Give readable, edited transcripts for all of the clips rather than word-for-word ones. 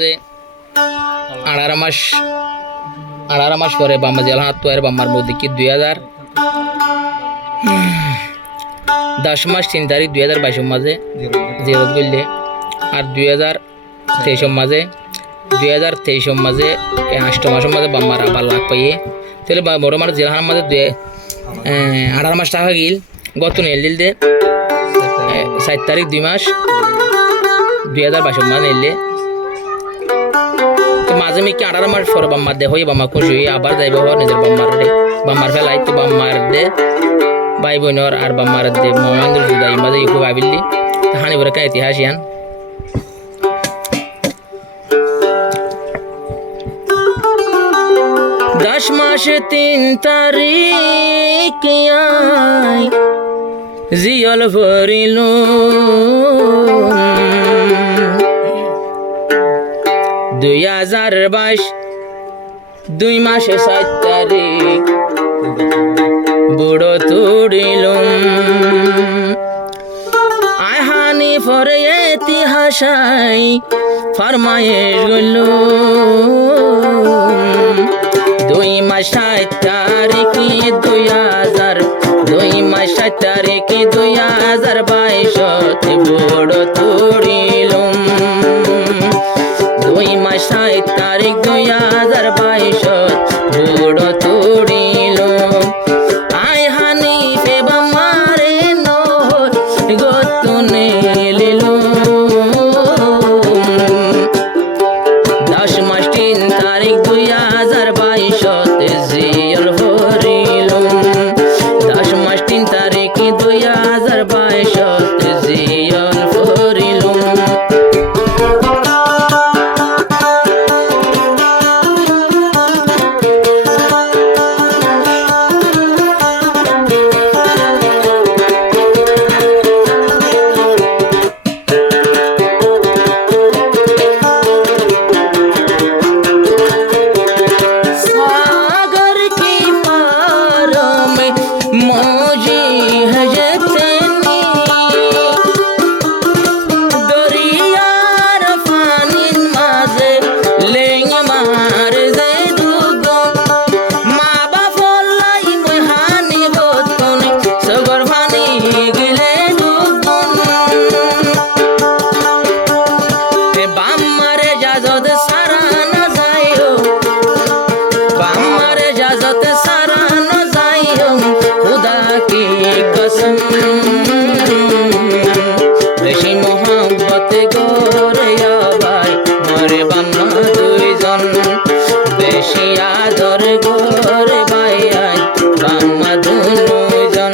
মাঝে 18 মাস পরে বাম্মা জেলা হাত আর বাম্মার মধ্যে কি 10 মাস 3 তারিখ 2022 মাঝে জিয়ারত করলে আর 2023 মাঝে 8 মাসের মাঝে বাম্মার আবার লাভ পাইয়ে তাহলে বড় মার জেলার মাঝে 18 মাস টাকা গিল গত নেল দিল দে 7 তারিখ 2 মাস 2022 মাঝে নেলে তো মাঝে মিকি 18 মাস পর বাম্মার দে হয়ে বাম্মা খুশি হয়ে আবার যাইব নিজের বাম্মার ফেলাই তো বাম্মার দে ভাই বোনর আর বাম্মার দে মহেন্দ্র জুদাই মাঝে ইকু ভাবিলি হানি বরে কা ইতিহাস ইয়ান 10 মাস 3 তারিখ আই জিয়ল ভরিল 2022 2 মাসে 7 তারিখ বুড়ো তুড়িল আহানি ফরে ইতিহাসাই ফরমায়েশ গল 2 মাস 7 তারিখ 2 মাস 7 তারিখ 2022 বুড়ো তুড়িল 2 মাস 7 তারিখ 2022 বুড়ো তুড়িল আই হানি পে বামারে নো গতুনে লিলো 10 মাস 3 তারিখ 2022 জিয়ল ভরিল 10 মাস 3 তারিখ 2022 জিয়ল ভরিল বেশি মোহাম্মত গোরে ভাই মরে বাম্মা দুইজন বেশি আদর গোরে ভাই বাম্মা দুইজন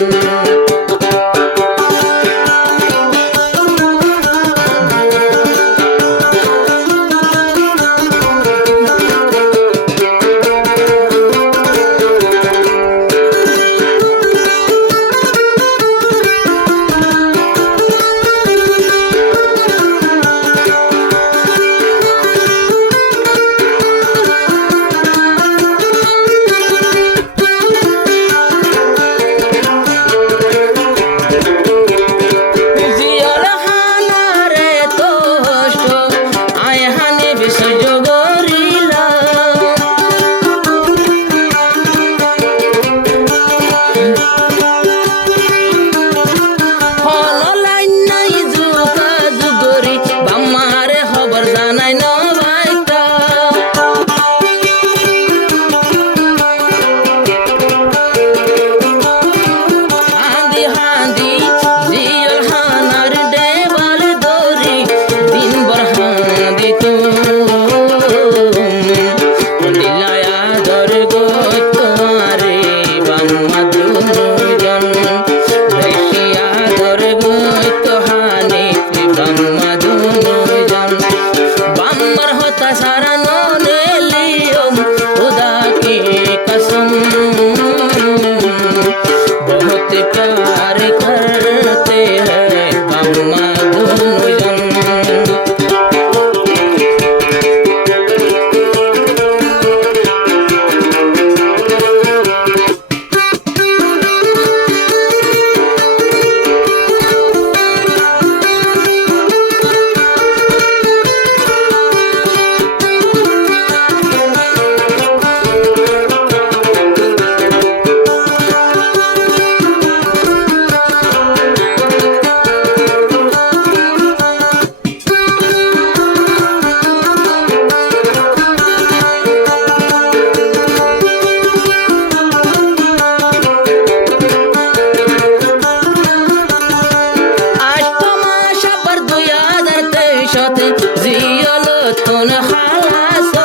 কোন খালাস